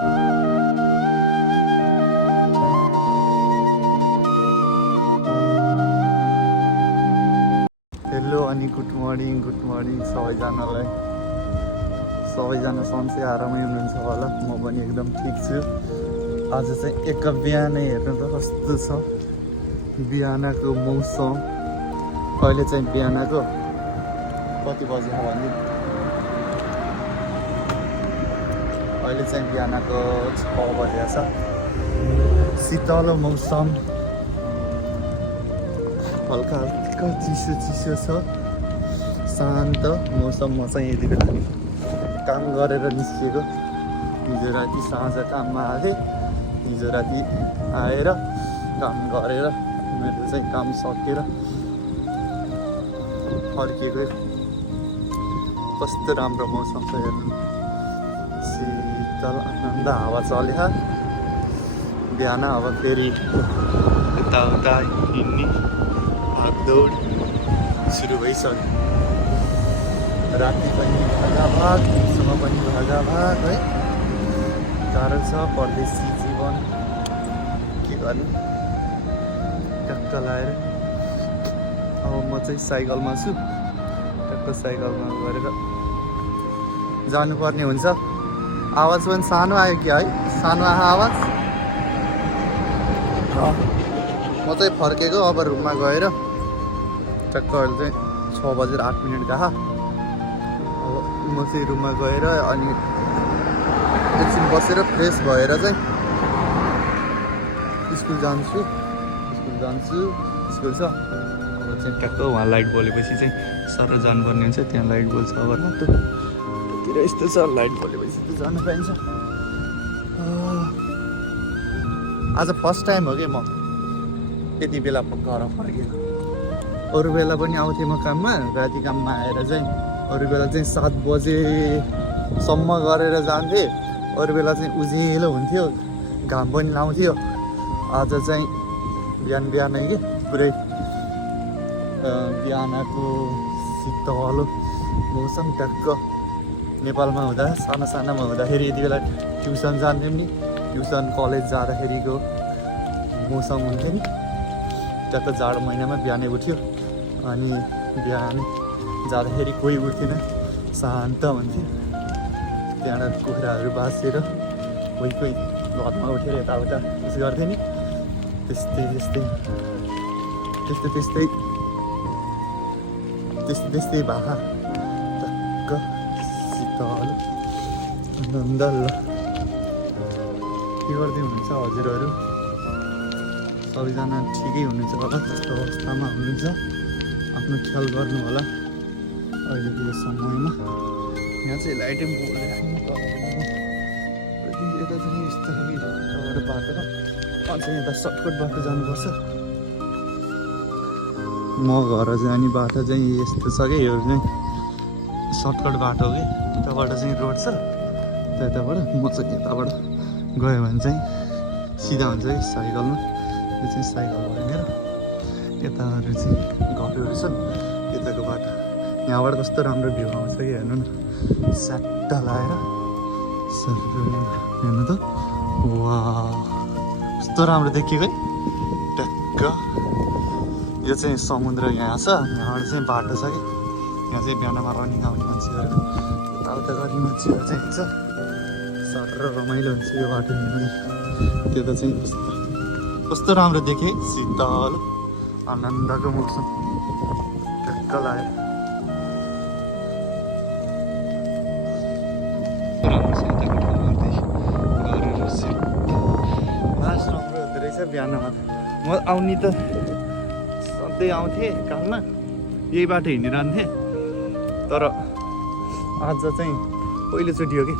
Hello अनि good morning सबैजनालाई। सबैजना सन्चै आरामै हुनुहुन्छ होला, म पनि एकदम ठिक छु। आज चाहिँ एक बिहानै हेर्नु त कस्तो छ बिहानको मौसम। अहिले चाहिँ बिहानको कति बजे हो भने अहिले चाहिँ बिहानको 6 बजे छ। शीतल मौसम, हल्का हल्का चिसो चिसो छ, शान्त मौसम। म चाहिँ यति बेला काम गरेर निस्किएको। हिजो राति साँझ काममा आएँ, हिजो राति आएर काम गरेर मेरो चाहिँ काम सकेर फर्किएको। कस्तो राम्रो मौसम छ हेर्नु, शीतल आनन्द हावा चल्यो। बिहान अब फेरि यताउता हिँड्ने भागदौड सुरु भइसक्यो। राति पनि भागाभाग, दिउँसोमा पनि भागाभाग है। गाह्रो छ परदेशी जीवन, के गर्नु। टक्क लाएर अब म चाहिँ साइकलमा छु। टक्क साइकलमा गरेर जानुपर्ने हुन्छ। आवाज पनि सानो आयो कि है, सानो आयो आवाज। म चाहिँ फर्केको अब रुममा गएर। टक्क अहिले चाहिँ 6 बजेर 8 मिनट गएको। अब म चाहिँ रुममा गएर अनि एकछिन बसेर फ्रेस भएर चाहिँ स्कुल जान्छु। स्कुल छ। अब चाहिँ ट्याक्क उहाँ लाइट बलेपछि चाहिँ सर जानुपर्ने हुन्छ। त्यहाँ लाइट बल्छ अब रातो त्यतिर यस्तो छ, लाइट बलेपछि त जानु पाइन्छ। आज फर्स्ट टाइम हो कि म यति बेला घर फर्केको। अरू बेला पनि आउँथेँ म काममा, राति काममा आएर चाहिँ अरू बेला चाहिँ 7 बजेसम्म गरेर जान्थेँ। अरू बेला चाहिँ उज्यालो हुन्थ्यो, घाम पनि लाउँथ्यो। आज चाहिँ बिहानै कि पुरै बिहानको शीतल मौसम। ट्याक्क नेपालमा हुँदा सानोमा हुँदाखेरि यति बेला ट्युसन जान्थ्यौँ नि, ट्युसन कलेज जाँदाखेरिको मौसम हुन्थ्यो नि। ट्याक्क जाडो महिनामा बिहानै उठ्यो, अनि बिहान जाँदाखेरि कोही उठ्थेन, शान्त हुन्थ्यो। त्यहाँबाट कुखुराहरू बाँचेर कोही घरमा उठेर यताउता उस गर्थ्यो नि। त्यस्तै भाका टक्क शीतल आनन्द। ल के गर्दै हुनुहुन्छ हजुरहरू? सबैजना ठिकै हुनुहुन्छ होला, कस्तो अवस्थामा हुनुहुन्छ आफ्नो ख्याल गर्नु होला अहिलेको यो समयमा। यहाँ चाहिँ लाइटै बोलिराख्नु यता चाहिँ यस्तो खालको बाटो अझ यता सर्टकट बाटो जानुपर्छ। म घर जाने बाटो चाहिँ यस्तो छ कि यो चाहिँ सर्टकट बाटो हो कि। यताबाट चाहिँ रोड छ, त्यताबाट म चाहिँ यताबाट गयो भने चाहिँ सिधा हुन्छ कि साइकलमा। यो चाहिँ साइकल भयो मेरो। यताहरू चाहिँ घरहरू छन् यताको बाटो। यहाँबाट कस्तो राम्रो भ्यू आउँछ कि हेर्नु न, स्याट्टा लाएर हेर्नु त। वा कस्तो राम्रो देखिएको है ट्याक्क। यो चाहिँ समुद्र यहाँ छ, यहाँबाट चाहिँ बाटो छ कि। यहाँ चाहिँ बिहानमा रनिङ आउने मान्छेहरू, यताउता गर्ने मान्छेहरू चाहिँ छ। सर रमाइलो हुन्छ यो बाटो हिँड्नु। त्यो त चाहिँ कस्तो राम्रो देखेँ, शीतल आनन्दको मौसम टक्क लाग्यो। लास्ट राम्रो हुँदो रहेछ बिहानमा त। म आउने त सधैँ आउँथेँ काममा, यही बाटो हिँडिरहन्थेँ। तर आज चाहिँ पहिलोचोटि हो कि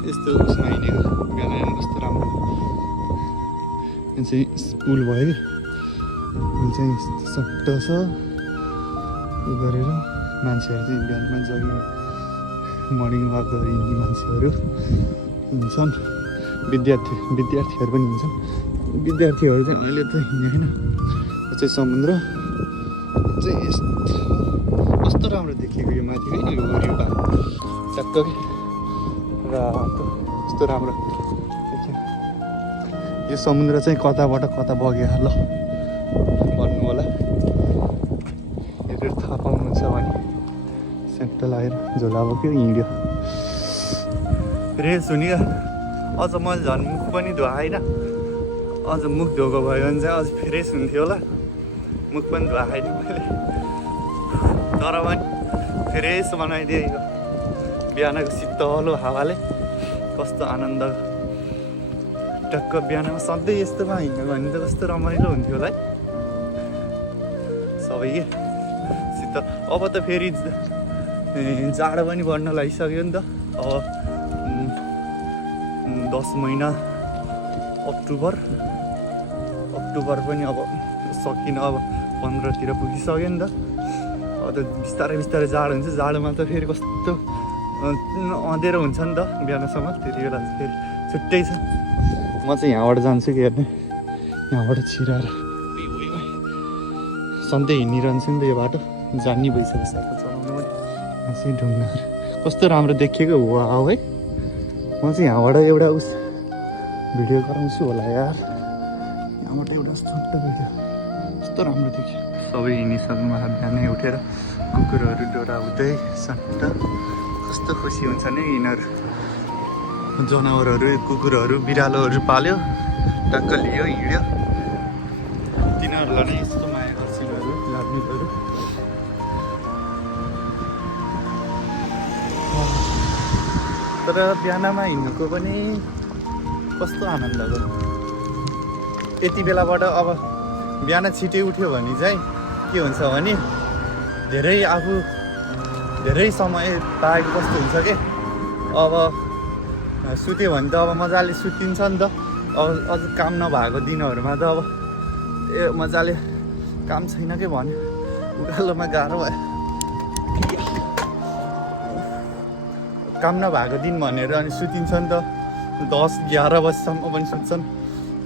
यस्तो उसमा हिँडेको। बिहान हेर्नु कस्तो राम्रो। यहाँ चाहिँ पुल भयो कि, पुल चाहिँ सट्ट छ। उ गरेर मान्छेहरू चाहिँ बिहानमा जगिङ मर्निङ वाक गरी हिँड्ने मान्छेहरू हुन्छन्। विद्यार्थीहरू पनि हुन्छन्। विद्यार्थीहरू चाहिँ अहिले त हिँड्दैन। यो चाहिँ समुद्र चाहिँ यस्तो कस्तो राम्रो देखिएको यो माथि होइन, यो वरियो चक्क रातो कस्तो राम्रो देखियो। यो समुद्र चाहिँ कताबाट कता बग्यो ल भन्नु होला। हेरेर थाहा पाउनुहुन्छ भने सेन्ट लगाएर झोला बोक्यो हिँड्यो। रेस हुने अझ मैले झन् मुख पनि धुवाएन। अझ मुख धोएको भयो भने चाहिँ अझ फ्रेस हुन्थ्यो होला। मुख पनि धुवाएन मैले, तर पनि फ्रेस बनाइदिएको बिहानको शीतलो हावाले। कस्तो आनन्द। टक्क बिहानमा सधैँ यस्तोमा हिँड्यो भने त कस्तो रमाइलो हुन्थ्यो होला है सबै के शीतल। अब त फेरि जाडो पनि बढ्न लागिसक्यो नि त। अब 10 महिना अक्टोबर पनि अब सकिन, अब 15तिर पुगिसक्यो नि त। अब त बिस्तारै बिस्तारै जाडो हुन्छ। जाडोमा त फेरि कस्तो अँधेरो हुन्छ नि त बिहानसम्म। त्यति बेला चाहिँ फेरि छुट्टै छ। म चाहिँ यहाँबाट जान्छु कि हेर्ने, यहाँबाट छिराएर सधैँ हिँडिरहन्छु नि त यो बाटो। जान्ने भइसक्यो साइकल चलाउनु पनि। यहाँ चाहिँ ढुङ्गाहरू कस्तो राम्रो देखिएको हो है। म चाहिँ यहाँबाट एउटा भिडियो गराउँछु होला यार। यहाँबाट एउटा छोटो भिडियो कस्तो राम्रो देखियो। सबै हिँडिसक्नु भएको बिहानै उठेर कुकुरहरू डोराउँदै सट्ट कस्तो खुसी हुन्छ नि यिनीहरू। जनावरहरू कुकुरहरू बिरालोहरू पाल्यो, टक्क लियो हिँड्यो। तिनीहरूलाई नै यस्तो माया गर्छ यिनीहरू लाग्नेहरू। तर बिहानमा हिँड्नुको पनि कस्तो आनन्द हो। यति बेलाबाट अब बिहान छिटै उठ्यो भने चाहिँ के हुन्छ भने धेरै समय पाएको कस्तो हुन्छ कि। अब सुत्यो भने त अब मजाले सुतिन्छ नि त। अब अझ काम नभएको दिनहरूमा त अब मजाले काम छैन के भन्यो, उकालोमा गाह्रो भयो। काम नभएको दिन भनेर अनि सुतिन्छ नि त। 10-11 बजीसम्म पनि सुत्छन्।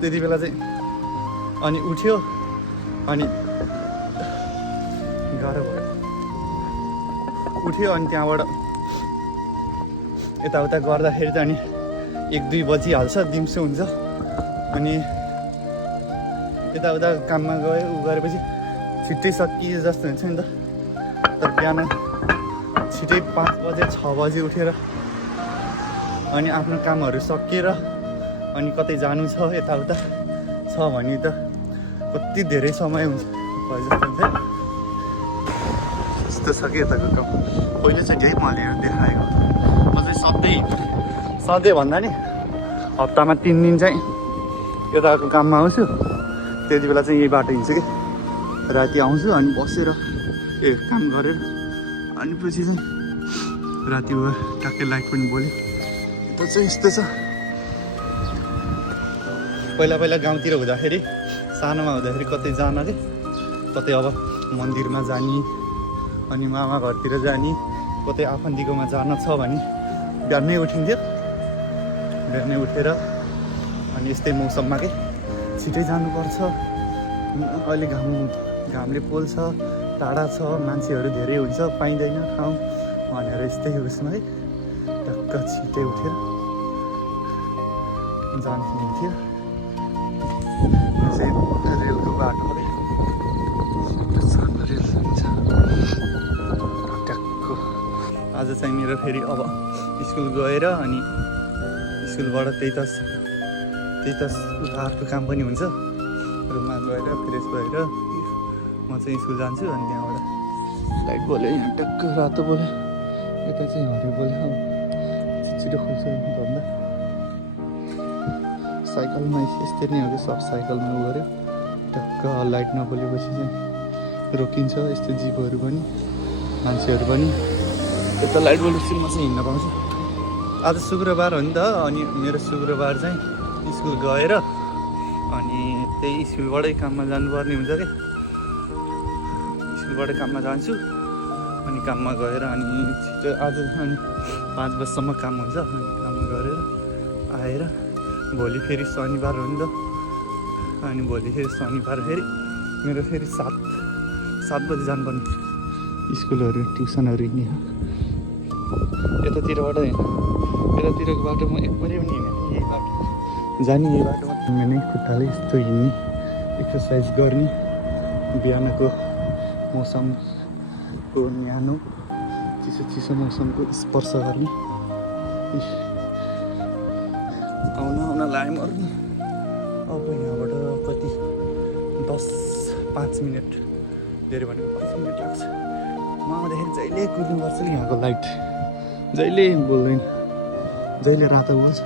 त्यति बेला चाहिँ अनि उठ्यो अनि गाह्रो भयो। उठ्यो अनि त्यहाँबाट यताउता गर्दाखेरि त अनि 1-2 बजिहाल्छ, दिउँसो हुन्छ। अनि यताउता काममा गयो गरेपछि छिट्टै सकियो जस्तो हुन्छ नि त। तर बिहान छिटै 5 बजे 6 बजी उठेर अनि आफ्नो कामहरू सकिएर अनि कतै जानु छ यताउता छ भने त कति धेरै समय हुन्छ भयो जस्तो हुन्छ। यस्तो छ कि यताको काम। पहिले चाहिँ त्यही मैले देखाएको। म चाहिँ सधैँ भन्दा नि हप्तामा 3 दिन चाहिँ यताको काममा आउँछु। त्यति बेला चाहिँ यही बाटो हिँड्छु कि। राति आउँछु अनि बसेर काम गरेर अनि पछि चाहिँ राति भयो टक्कै लाइट पनि बोल्यो। यता चाहिँ यस्तो छ। पहिला गाउँतिर हुँदाखेरि सानोमा हुँदाखेरि कतै जान कि कतै अब मन्दिरमा जाने अनि मामा घरतिर जाने कतै आफन्तीकोमा जान छ भने बिहानै उठिन्थ्यो। बिहानै उठेर अनि यस्तै मौसममा के छिटै जानुपर्छ। अहिले घामले पोल्छ, टाढा छ, मान्छेहरू धेरै हुन्छ, पाइँदैन ठाउँ भनेर यस्तै उसमा है टक्क छिटै उठेर जान्थ्यो। रेलको बाटो रेल जान्छ ट्याक्क। आज चाहिँ मेरो फेरि अब स्कुल गएर अनि स्कुलबाट त्यही त उतारको काम पनि हुन्छ। रुममा गएर फ्रेस भएर म चाहिँ स्कुल जान्छु। अनि त्यहाँबाट लाइट बोल्यो, यहाँ टक्क रातो बोल्यो, यता चाहिँ हरियो बोल्यो। छिटो खुल्छ भन्दा साइकलमा यस्तै नै हो कि सब साइकलमा उ गऱ्यो टक्क लाइट नबोलेपछि चाहिँ रोकिन्छ। यस्तो जीवहरू पनि मान्छेहरू पनि यता लाइट बोलेपछि म चाहिँ हिँड्न पाउँछु। आज शुक्रबार हो नि त। अनि मेरो शुक्रबार चाहिँ स्कुल गएर अनि त्यही स्कुलबाटै काममा जानुपर्ने हुन्छ कि। स्कुलबाटै काममा जान्छु अनि काममा गएर अनि छिटो आज अनि 5 बजीसम्म काम हुन्छ। अनि काम गरेर आएर भोलि फेरि शनिबार हो नि त। अनि भोलि फेरि शनिबार फेरि मेरो फेरि 7 बजी जानुपर्ने स्कुलहरू ट्युसनहरू हिँड्ने। यतातिरबाट यतातिरको बाटोमा एकपल्ट पनि हिँडेँ यही बाटो जाने यही बाटोमा नै खुट्टाले यस्तो हिँड्ने एक्सर्साइज गर्ने बिहानको मौसमको न्यानो चिसो चिसो मौसमको स्पर्श गर्ने आउन लाग्यो मर्नु अब यहाँबाट कति 10-5 मिनट धेरै भनेको 5 मिनट लाग्छ म आउँदाखेरि जहिले कुद्नुपर्छ यहाँको लाइट जहिले बोल्दैन जहिले रातो हुन्छ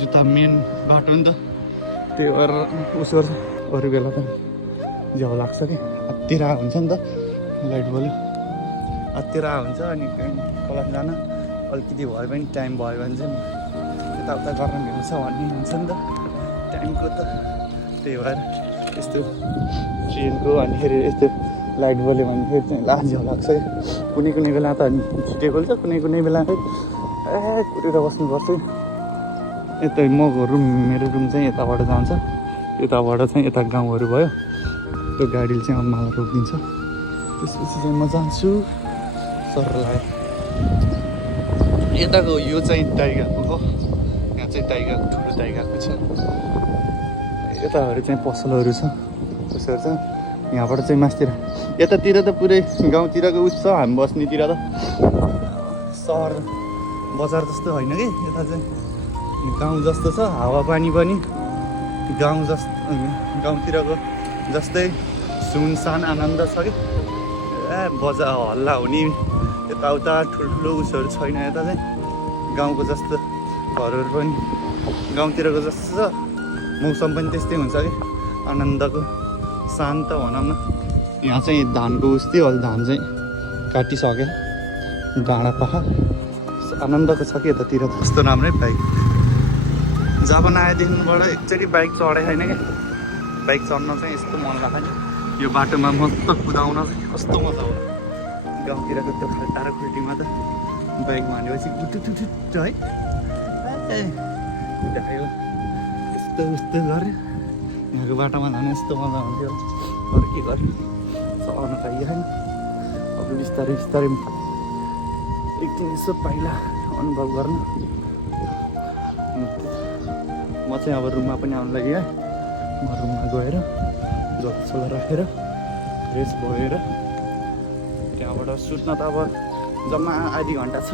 जुत्ता मेन बाटो नि त त्यो भएर उस गर्छ अरू बेला त झ्याउ लाग्छ कि अत्तिरा हुन्छ नि त लाइट बोल्यो अत्तिरा हुन्छ अनि कलेज जान अलिकति भयो भने टाइम भयो भने चाहिँ यताउता गर्न भ्याउँछ भन्ने हुन्छ नि त टाइमको त त्यही भएर यस्तो ट्रेनको अनिखेरि यस्तो लाइट बोल्यो भनेखेरि चाहिँ लाझ्याउ लाग्छ कुनै कुनै बेला त छिटै खोल्छ कुनै बेला चाहिँ कुरेर बस्नुपर्छ यता मेरो रुम चाहिँ यताबाट जान्छ यताबाट चाहिँ यता गाउँहरू भयो त्यो गाडीले चाहिँ अब मलाई रोकिदिन्छ त्यसपछि चाहिँ म जान्छु सर लाग्यो यताको यो चाहिँ टाइगाको हो यहाँ चाहिँ टाइगाको ठुलो टाइगाको छ यताहरू चाहिँ पसलहरू छ त्यसरी छ यहाँबाट चाहिँ मासतिर यतातिर त पुरै गाउँतिरको उस छ हामी बस्नेतिर त सहर बजार जस्तो होइन कि यता चाहिँ गाउँ जस्तो छ हावापानी पनि गाउँतिरको जस्तै सुनसान आनन्द छ कि बजार हल्ला हुने यताउता ठुल्ठुलो उसहरू छैन यता चाहिँ गाउँको जस्तो घरहरू पनि गाउँतिरको जस्तो छ मौसम पनि त्यस्तै हुन्छ कि आनन्दको शान्त भनौँ न यहाँ चाहिँ धानको उस थियो अहिले धान चाहिँ काटिसक्यो डाँडा पाखा आनन्दको छ कि यतातिर कस्तो राम्रै बाइक जापान आएदेखिबाट एकचोटि बाइक चढाइ छैन क्या बाइक चढ्न चाहिँ यस्तो मन लाग्छ नि यो बाटोमा मस्त कुदाउन कस्तो मजा आउँछ गाउँतिरको त्यो खाल्टारो खुल्टीमा त बाइकमा हानेपछि गुटुटुटुट है कुदायो यस्तो उस्तो गऱ्यो यहाँको बाटोमा झन् यस्तो मजा आउँथ्यो अरू के गर्यो चलाउन पाइएन अब बिस्तारै बिस्तारै एकदिन यसो पहिला अनुभव गर्न म चाहिँ अब रुममा पनि आउनु लागि है म रुममा गएर झोला राखेर फ्रेस भएर त्यहाँबाट सुत्न त अब जम्मा आधी घन्टा छ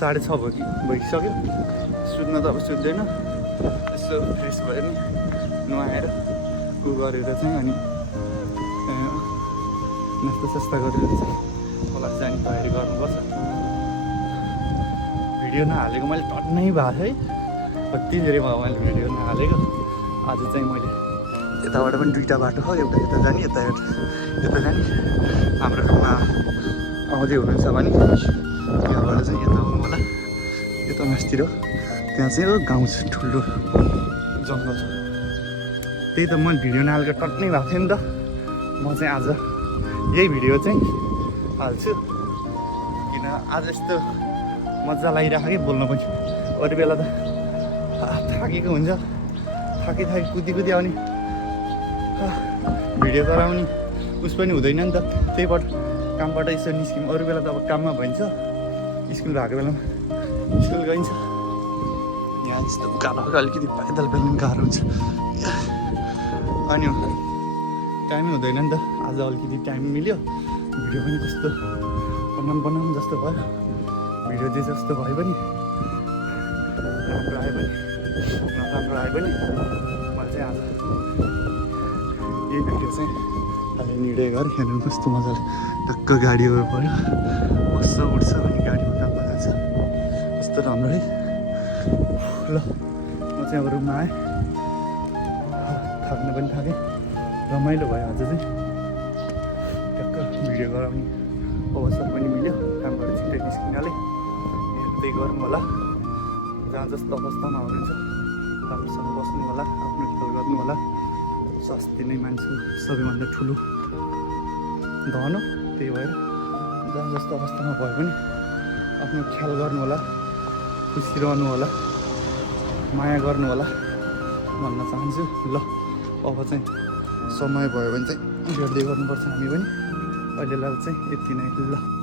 6:30 भइसक्यो सुत्न त अब सुत्दैन यसो फ्रेस भयो नि नुहाएर उ गरेर चाहिँ अनि नास्ता सास्ता गरेर चाहिँ खोला जाने तयारी गर्नुपर्छ भिडियो नहालेको मैले टन्नै भएको है कति धेरै भयो मैले भिडियो नहालेको आज चाहिँ मैले यताबाट पनि दुईवटा बाटो हो एउटा यता जाने यता जाने हाम्रो ठाउँमा आउँदै हुनुहुन्छ भने यहाँबाट चाहिँ यता आउनु होला यता मासतिर त्यहाँ चाहिँ हो गाउँ छ ठुलो जङ्गल छ त्यही त म भिडियो नहालेको टन्नै भएको थियो नि त म चाहिँ आज यही भिडियो चाहिँ हाल्छु किन आज यस्तो मजा लागिरहेको कि बोल्न पनि अरू बेला त थाकेको हुन्छ थाकी कुदी आउने भिडियो गराउने उस पनि हुँदैन नि त त्यहीबाट कामबाट यसो निस्क्यौँ अरू बेला त अब काममा भइन्छ स्कुल भएको बेलामा स्कुल गइन्छ यहाँ जस्तो उकालो अलिकति पैदल बेला पनि गाह्रो हुन्छ अनि टाइमै हुँदैन नि त आज अलिकति टाइम मिल्यो भिडियो पनि कस्तो बनाउँ जस्तो भयो भिडियो चाहिँ जस्तो भयो पनि राम्रो आयो पनि नराम्रो आयो पनि मैले चाहिँ आज यही भिडियो चाहिँ अहिले निर्णय गरेँ हेर्नु कस्तो मजाले टक्क गाडीहरू पऱ्यो बस्छ उठ्छ अनि गाडीमा काममा जान्छ कस्तो राम्रो है ल म चाहिँ अब रुममा आएँ थाक्न पनि थाकेँ रमाइलो भयो आज चाहिँ टक्क भिडियो गराउने अवसर पनि मिल्यो कामबाट छिट्टै निस्किनाले त्यही गर्नु होला जहाँ जस्तो अवस्थामा हुनुहुन्छ राम्रोसँग बस्नु होला आफ्नो ख्याल गर्नु होला स्वास्थ्य नै मान्छे सबैभन्दा ठुलो धन हो त्यही भएर जहाँ जस्तो अवस्थामा भयो भने आफ्नो ख्याल गर्नु होला खुसी रहनु होला माया गर्नु होला भन्न चाहन्छु ल अब चाहिँ समय भयो भने चाहिँ भेट्दै गर्नुपर्छ हामी पनि अहिलेलाई चाहिँ यति नै ल